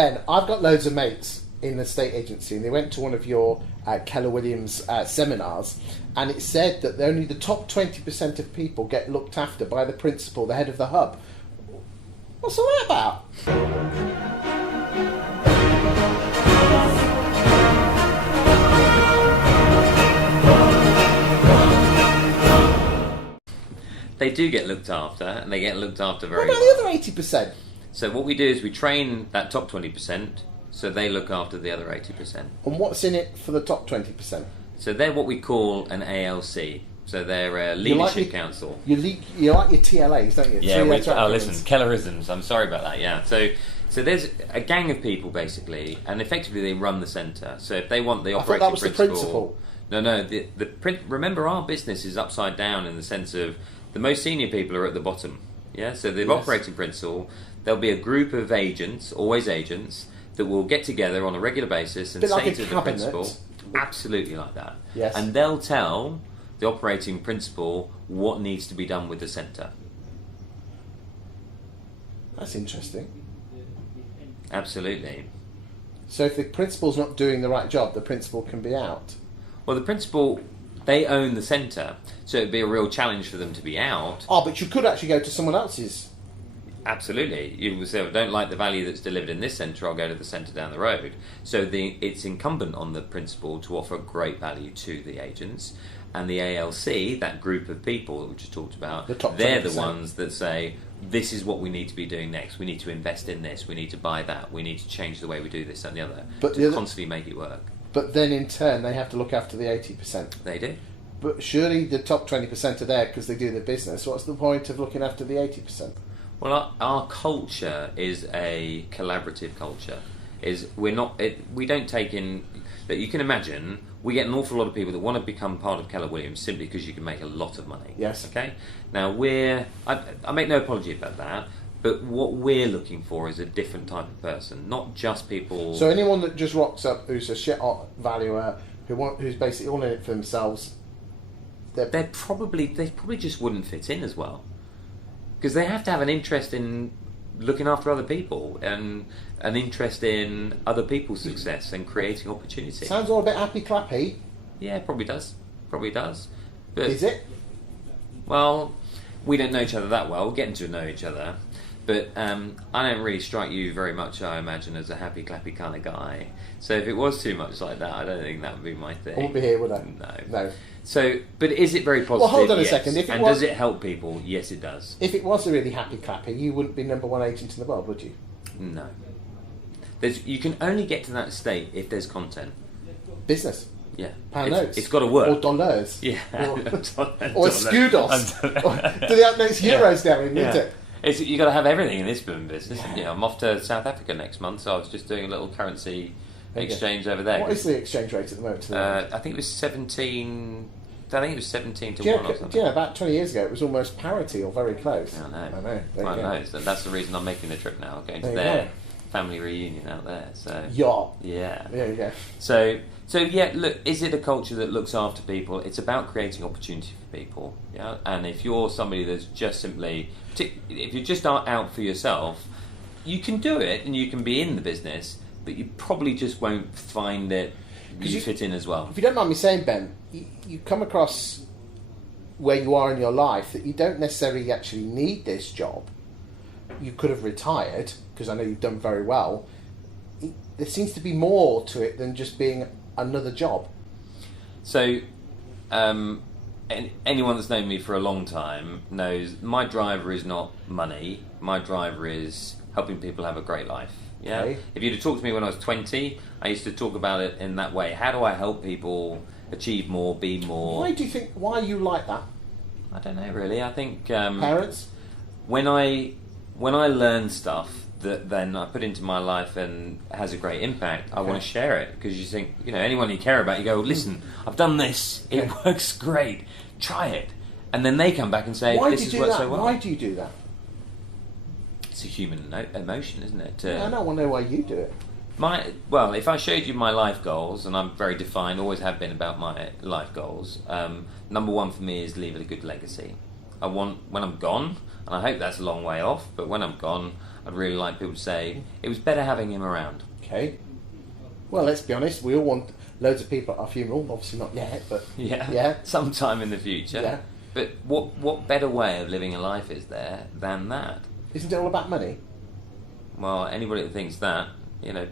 Ben, I've got loads of mates in the estate agency, and they went to one of your Keller Williams seminars, and it said that only the top 20% of people get looked after by the principal, the head of the hub. What's all that about? They do get looked after, and they get looked after very What about well. the other 80%? So what we do is we train that top 20%, so they look after the other 80%. And what's in it for the top 20%? So they're what we call an ALC. So they're a leadership council. You like your TLAs, don't you? Yeah, listen, Kellerisms. I'm sorry about that. Yeah. So there's a gang of people basically, and effectively they run the centre. So if they want the operating I thought that was the principal. No. Remember, our business is upside down in the sense of the most senior people are at the bottom. Yeah. So the operating principal, there'll be a group of agents, always agents, that will get together on a regular basis and say to the principal, absolutely like that. Yes. And they'll tell the operating principal what needs to be done with the centre. That's interesting. Absolutely. So if the principal's not doing the right job, the principal can be out. Well, the principal, they own the centre, so it'd be a real challenge for them to be out. Oh, but you could actually go to someone else's. Absolutely. You would say, I don't like the value that's delivered in this centre, I'll go to the centre down the road. So it's incumbent on the principal to offer great value to the agents. And the ALC, that group of people that we just talked about, they're the ones that say, this is what we need to be doing next. We need to invest in this. We need to buy that. We need to change the way we do this and the other. But to constantly make it work. But then in turn, they have to look after the 80%. They do. But surely the top 20% are there because they do the business. What's the point of looking after the 80%? Well, our culture is a collaborative culture. We don't take in that. You can imagine we get an awful lot of people that want to become part of Keller Williams simply because you can make a lot of money. Yes. Okay. Now I make no apology about that, but what we're looking for is a different type of person, not just people. So anyone that just rocks up who's a shit hot valuer who's basically all in it for themselves, they probably just wouldn't fit in as well. Because they have to have an interest in looking after other people and an interest in other people's success and creating opportunity. Sounds all a bit happy clappy. Yeah, it probably does. But, is it? Well, we don't know each other that well. We're getting to know each other. But I don't really strike you very much, I imagine, as a happy clappy kind of guy. So if it was too much like that, I don't think that would be my thing. I wouldn't be here, would I? No. So, but is it very positive? Well, hold on a yes. second. Does it help people? Yes, it does. If it was a really happy clappy, you wouldn't be number one agent in the world, would you? No. You can only get to that state if there's content. Business. Yeah. Pound notes. It's got to work. Or dollars. Yeah. Or scudos. Do they have next euros down in, isn't it? You've got to have everything in this business. Yeah. I'm off to South Africa next month, so I was just doing a little currency exchange over there. What is the exchange rate at the moment? I think it was 17. I think it was 17 to 1 or something. Do you know, about 20 years ago, it was almost parity or very close. I know. I know. That's the reason I'm making the trip now. Going to their family reunion out there. So yeah. There you go. So yeah. Look, is it a culture that looks after people? It's about creating opportunity for people. Yeah. And if you're somebody that's just simply, if you're just out for yourself, you can do it and you can be in the business, but you probably just won't find that you fit in as well. If you don't mind me saying, Ben, you come across where you are in your life that you don't necessarily actually need this job. You could have retired, because I know you've done very well. There seems to be more to it than just being another job. So, anyone that's known me for a long time knows my driver is not money. My driver is helping people have a great life. Yeah. Okay. If you'd have talked to me when I was 20, I used to talk about it in that way. How do I help people achieve more, be more? Why are you like that? I don't know really. I think parents. When I learn stuff that then I put into my life and has a great impact, I want to share it, because you think, anyone you care about, you go, listen, I've done this, it works great, try it, and then they come back and say, this has worked so well. Why do you do that? It's a human emotion, isn't it? I don't want to know why you do it. If I showed you my life goals, and I'm very defined, always have been about my life goals. Number one for me is leave a good legacy. I want, when I'm gone, and I hope that's a long way off, but when I'm gone, I'd really like people to say, it was better having him around. Okay. Well, let's be honest, we all want loads of people at our funeral, obviously not yet, but... Yeah, sometime in the future. Yeah. But what better way of living a life is there than that? Isn't it all about money? Well, anybody that thinks that,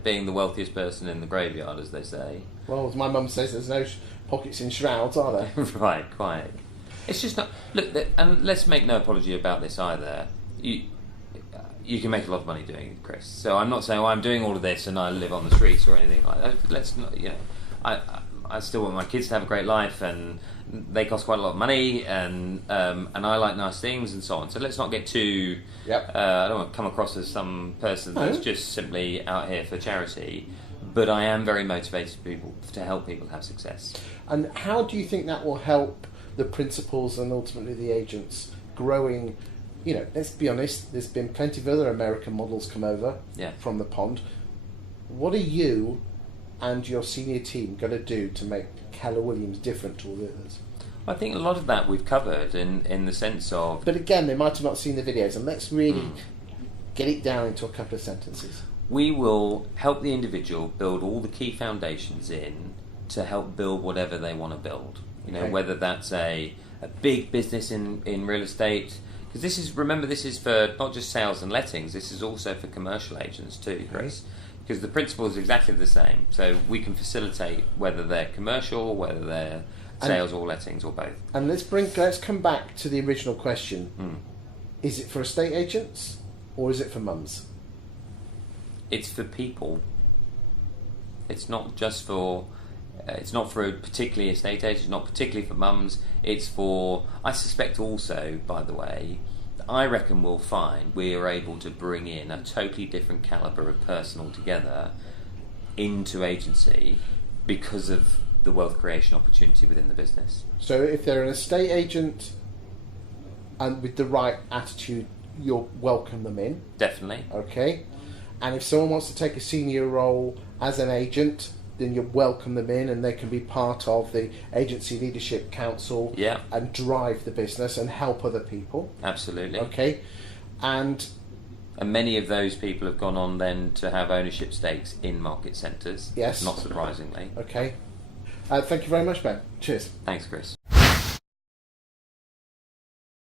being the wealthiest person in the graveyard, as they say. Well, as my mum says, there's no pockets in shrouds, are there? Right, quite. It's just not... Look, and let's make no apology about this either. You can make a lot of money doing it, Chris. So I'm not saying, I'm doing all of this and I live on the streets or anything like that. Let's not, I still want my kids to have a great life, and they cost quite a lot of money, and I like nice things and so on. So let's not get too... Yep. I don't want to come across as some person that's just simply out here for charity, but I am very motivated to help people have success. And how do you think that will help the principals and ultimately the agents growing? Let's be honest, there's been plenty of other American models come over from the pond. What are you and your senior team going to do to make Keller Williams different to all the others? I think a lot of that we've covered in the sense of... But again, they might have not seen the videos, and let's really get it down into a couple of sentences. We will help the individual build all the key foundations in to help build whatever they want to build. Whether that's a big business in real estate, because this is for not just sales and lettings, this is also for commercial agents too, Chris. Because the principle is exactly the same. So we can facilitate whether they're commercial, whether they're sales or lettings or both. And let's come back to the original question. Is it for estate agents or is it for mums? It's for people. It's not just for... it's not for a particularly estate agent, not particularly for mums. It's for... I suspect also, by the way, I reckon we'll find we are able to bring in a totally different calibre of person altogether into agency because of the wealth creation opportunity within the business. So if they're an estate agent and with the right attitude, you'll welcome them in. Definitely. Okay. And if someone wants to take a senior role as an agent, then you welcome them in and they can be part of the Agency Leadership Council and drive the business and help other people. Absolutely. Okay. And many of those people have gone on then to have ownership stakes in market centres. Yes. Not surprisingly. Okay. Thank you very much, Ben. Cheers. Thanks, Chris.